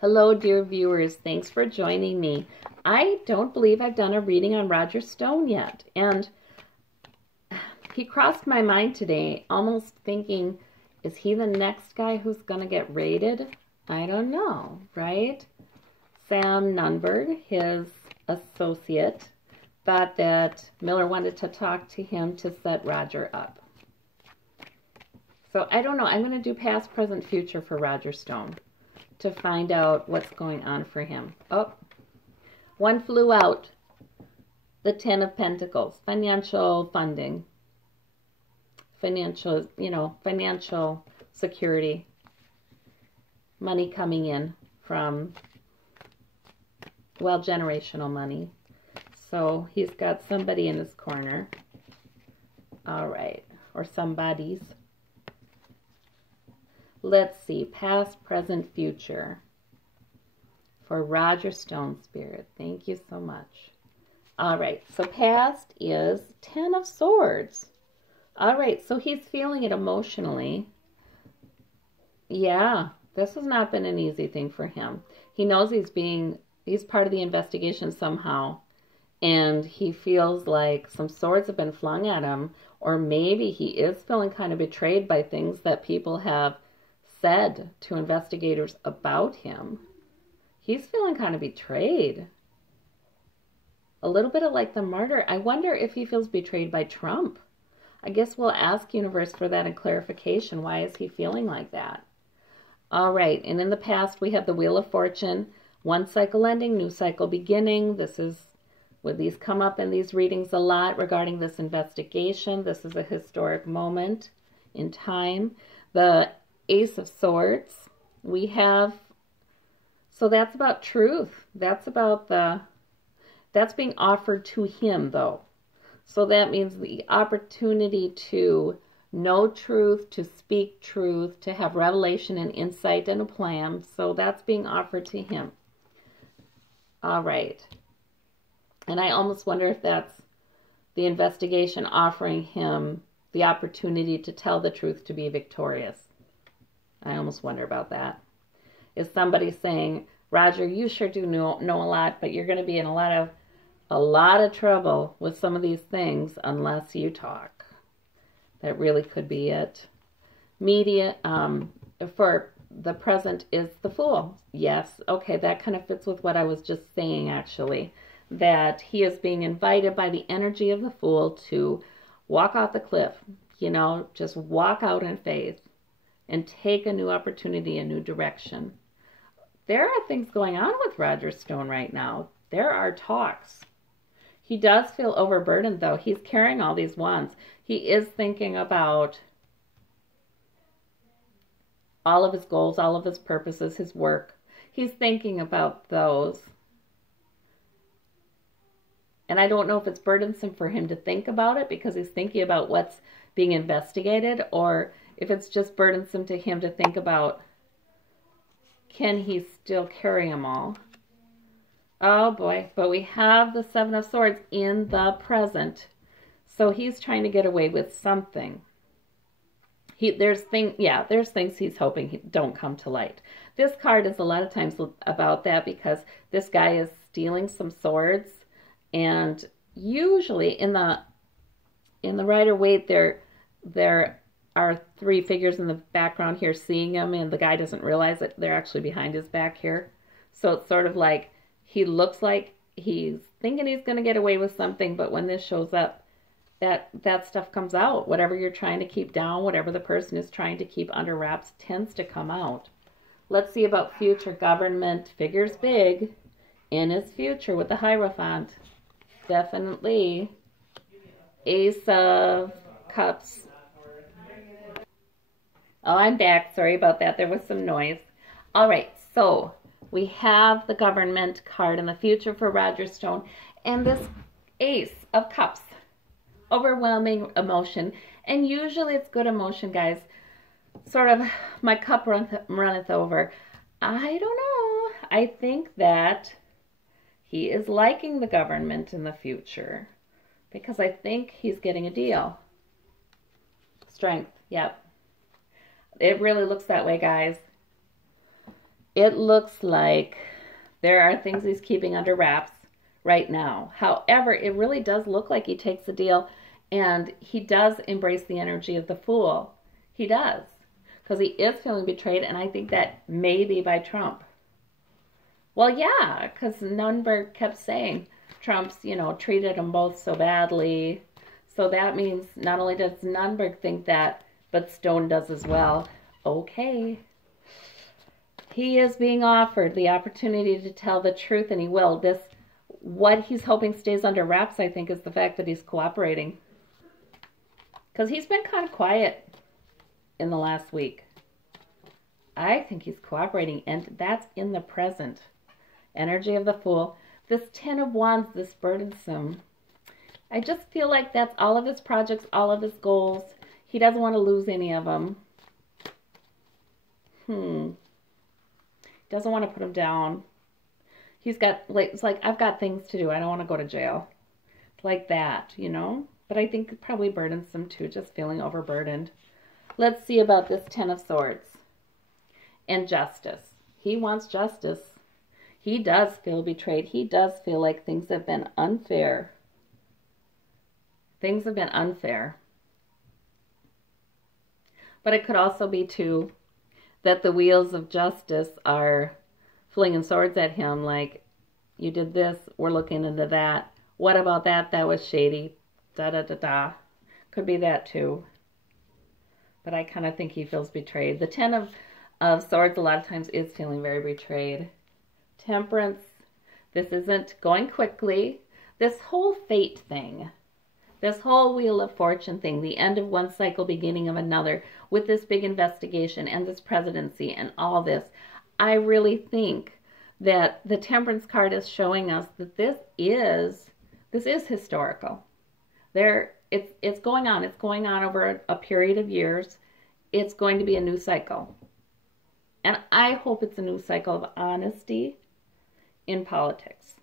Hello, dear viewers. Thanks for joining me. I don't believe I've done a reading on Roger Stone yet, and he crossed my mind today, almost thinking, is he the next guy who's going to get raided? I don't know, right? Sam Nunberg, his associate, thought that Miller wanted to talk to him to set Roger up. So I don't know. I'm going to do past, present, future for Roger Stone to find out what's going on for him. Oh, one flew out. The Ten of Pentacles. Financial funding. Financial, financial security. Money coming in from, well, generational money. So he's got somebody in his corner. All right. Or somebody's. Let's see, past, present, future for Roger Stone Spirit. Thank you so much. All right, so past is Ten of Swords. All right, so he's feeling it emotionally. Yeah, this has not been an easy thing for him. He knows he's part of the investigation somehow, and he feels like some swords have been flung at him, or maybe he is feeling kind of betrayed by things that people have said to investigators about him. He's feeling kind of betrayed. A little bit of like the martyr. I wonder if he feels betrayed by Trump. I guess we'll ask Universe for that and clarification. Why is he feeling like that? All right. And in the past, we have the Wheel of Fortune. One cycle ending, new cycle beginning. This is, would these come up in these readings a lot regarding this investigation? This is a historic moment in time. The Ace of Swords, we have, so that's about truth. That's about that's being offered to him, though. So that means the opportunity to know truth, to speak truth, to have revelation and insight and a plan. So that's being offered to him. All right. And I almost wonder if that's the investigation offering him the opportunity to tell the truth, to be victorious. I almost wonder about that. Is somebody saying, Roger, you sure do know a lot, but you're going to be in a lot of trouble with some of these things unless you talk. That really could be it. Media, for the present is the Fool. Yes, okay, that kind of fits with what I was just saying, actually. That he is being invited by the energy of the Fool to walk off the cliff. Just walk out in faith. And take a new opportunity, a new direction. There are things going on with Roger Stone right now. There are talks. He does feel overburdened, though. He's carrying all these wands. He is thinking about all of his goals, all of his purposes, his work. He's thinking about those. And I don't know if it's burdensome for him to think about it because he's thinking about what's being investigated, or if it's just burdensome to him to think about, can he still carry them all? Oh boy, but we have the Seven of Swords in the present. So he's trying to get away with something. There's things he's hoping don't come to light. This card is a lot of times about that because this guy is stealing some swords, and usually in the Rider-Waite there are three figures in the background here seeing him, and the guy doesn't realize that they're actually behind his back here. So it's sort of like he looks like he's thinking he's going to get away with something, but when this shows up, that stuff comes out. Whatever you're trying to keep down, whatever the person is trying to keep under wraps tends to come out. Let's see about future. Government figures big in his future with the Hierophant. Definitely. Ace of Cups. Oh, I'm back. Sorry about that. There was some noise. All right, so we have the Government card in the future for Roger Stone, and this Ace of Cups. Overwhelming emotion, and usually it's good emotion, guys. Sort of, my cup runneth over. I don't know. I think that he is liking the Government in the future because I think he's getting a deal. Strength, yep. It really looks that way, guys. it looks like there are things he's keeping under wraps right now. However, it really does look like he takes the deal and he does embrace the energy of the Fool. He does. Because he is feeling betrayed, and I think that may be by Trump. Well, yeah, because Nunberg kept saying Trump's, treated them both so badly. So that means not only does Nunberg think that, but Stone does as well. Okay. He is being offered the opportunity to tell the truth, and he will. What he's hoping stays under wraps, I think, is the fact that he's cooperating. Because he's been kind of quiet in the last week. I think he's cooperating, and that's in the present. Energy of the Fool. This Ten of Wands, this burdensome. I just feel like that's all of his projects, all of his goals. He doesn't want to lose any of them. Doesn't want to put them down. He's got, it's like, I've got things to do. I don't want to go to jail. Like that, But I think probably burdensome too, just feeling overburdened. Let's see about this Ten of Swords. And justice. He wants justice. He does feel betrayed. He does feel like things have been unfair. Things have been unfair. But it could also be, too, that the wheels of justice are flinging swords at him like, you did this, we're looking into that. What about that? That was shady. Da-da-da-da. Could be that, too. But I kind of think he feels betrayed. The Ten of Swords a lot of times is feeling very betrayed. Temperance. This isn't going quickly. This whole fate thing. This whole Wheel of Fortune thing. The end of one cycle, beginning of another. With this big investigation and this presidency and all this. I really think that the Temperance card is showing us that this is historical. It's going on. It's going on over a period of years. It's going to be a new cycle. And I hope it's a new cycle of honesty in politics.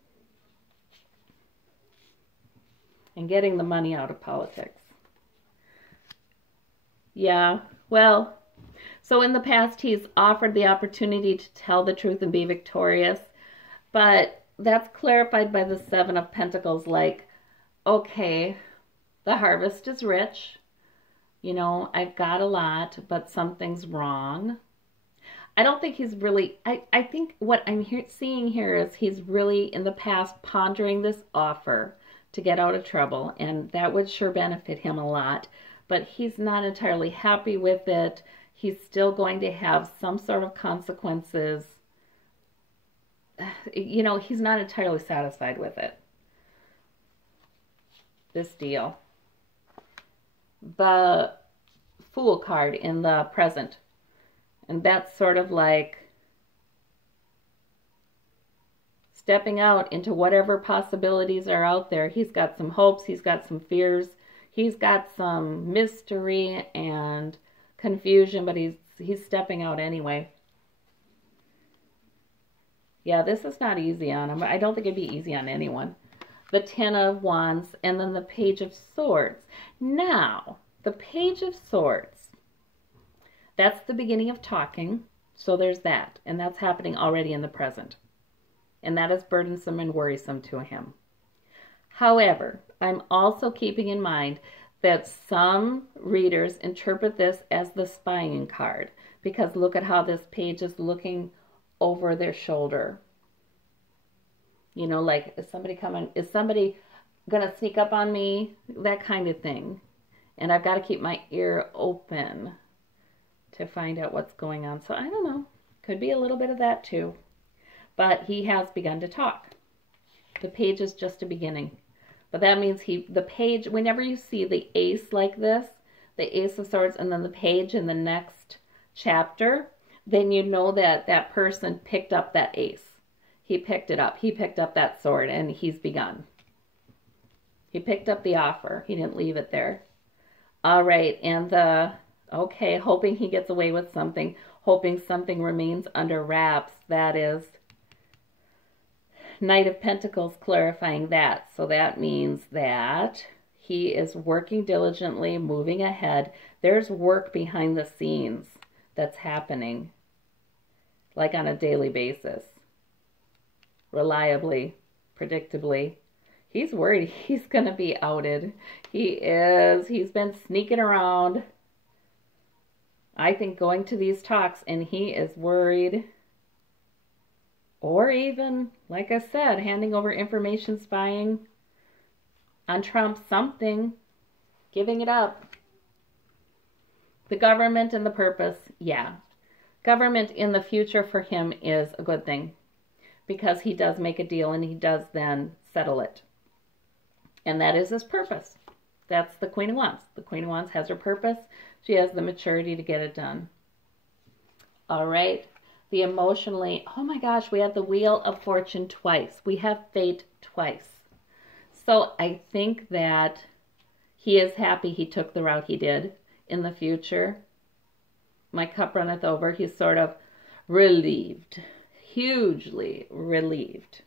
And getting the money out of politics. Yeah, well, so in the past he's offered the opportunity to tell the truth and be victorious. But that's clarified by the Seven of Pentacles, like, okay, the harvest is rich. I've got a lot, but something's wrong. I don't think he's really, I think what I'm seeing here is he's really in the past pondering this offer to get out of trouble, and that would sure benefit him a lot, but he's not entirely happy with it. He's still going to have some sort of consequences. He's not entirely satisfied with it. This deal. The Fool card in the present. And that's sort of like stepping out into whatever possibilities are out there. He's got some hopes. He's got some fears. He's got some mystery and confusion, but he's stepping out anyway. Yeah, this is not easy on him. I don't think it'd be easy on anyone. The Ten of Wands and then the Page of Swords. Now, the Page of Swords. That's the beginning of talking, so there's that. And that's happening already in the present. And that is burdensome and worrisome to him. However, I'm also keeping in mind that some readers interpret this as the spying card. Because look at how this page is looking over their shoulder. Like, is somebody going to sneak up on me? That kind of thing. And I've got to keep my ear open to find out what's going on. So I don't know. Could be a little bit of that too. But he has begun to talk. The page is just a beginning. But that means the page, whenever you see the ace like this, the Ace of Swords and then the page in the next chapter, then you know that that person picked up that ace. He picked it up. He picked up that sword and he's begun. He picked up the offer. He didn't leave it there. All right, and okay, hoping he gets away with something, hoping something remains under wraps. That is Knight of Pentacles clarifying that. So that means that he is working diligently, moving ahead. There's work behind the scenes that's happening. like on a daily basis, reliably, predictably. He's worried he's going to be outed. He is. He's been sneaking around, I think, going to these talks, and he is worried. Or even, like I said, handing over information, spying on Trump, something, giving it up. The government and the purpose, yeah. Government in the future for him is a good thing, because he does make a deal and he does then settle it. And that is his purpose. That's the Queen of Wands. The Queen of Wands has her purpose. She has the maturity to get it done. All right. The emotionally, oh my gosh, we have the Wheel of Fortune twice. We have fate twice. So I think that he is happy he took the route he did in the future. My cup runneth over. He's sort of relieved, hugely relieved.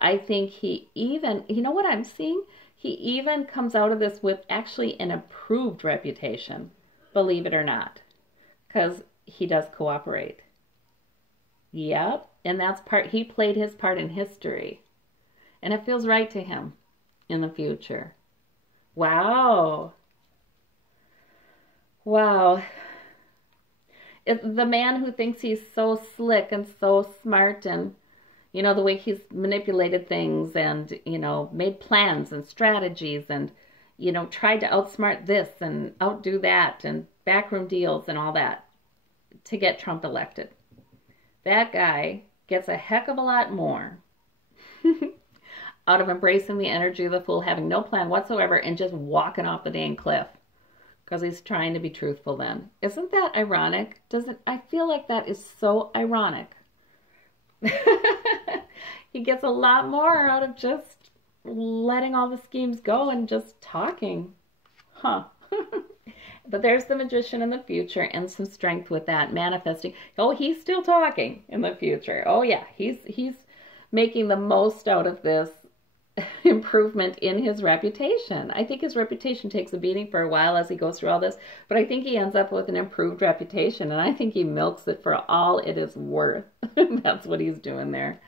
I think he even, you know what I'm seeing? He even comes out of this with actually an improved reputation, believe it or not, because he does cooperate. Yep, and that's he played his part in history, and it feels right to him in the future. Wow. Wow. The man who thinks he's so slick and so smart, and you know, the way he's manipulated things and, you know, made plans and strategies and, you know, tried to outsmart this and outdo that and backroom deals and all that to get Trump elected. That guy gets a heck of a lot more out of embracing the energy of the fool, having no plan whatsoever, and just walking off the dang cliff because he's trying to be truthful then. Isn't that ironic? I feel like that is so ironic. He gets a lot more out of just letting all the schemes go and just talking. Huh. But there's the magician in the future and some strength with that, manifesting. Oh, he's still talking in the future. Oh yeah, he's making the most out of this improvement in his reputation. I think his reputation takes a beating for a while as he goes through all this, but I think he ends up with an improved reputation, and I think he milks it for all it is worth. That's what he's doing there.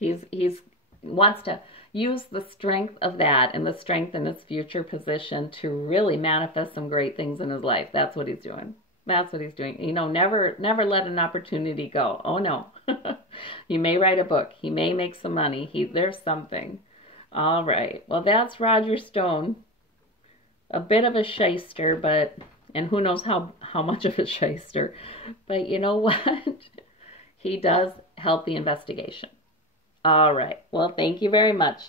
He's wants to use the strength of that and the strength in his future position to really manifest some great things in his life. That's what he's doing. That's what he's doing. You know, never let an opportunity go. Oh no. He may write a book. He may make some money. There's something. All right. Well, that's Roger Stone. A bit of a shyster, and who knows how much of a shyster. But you know what? He does help the investigation. All right. Well, thank you very much.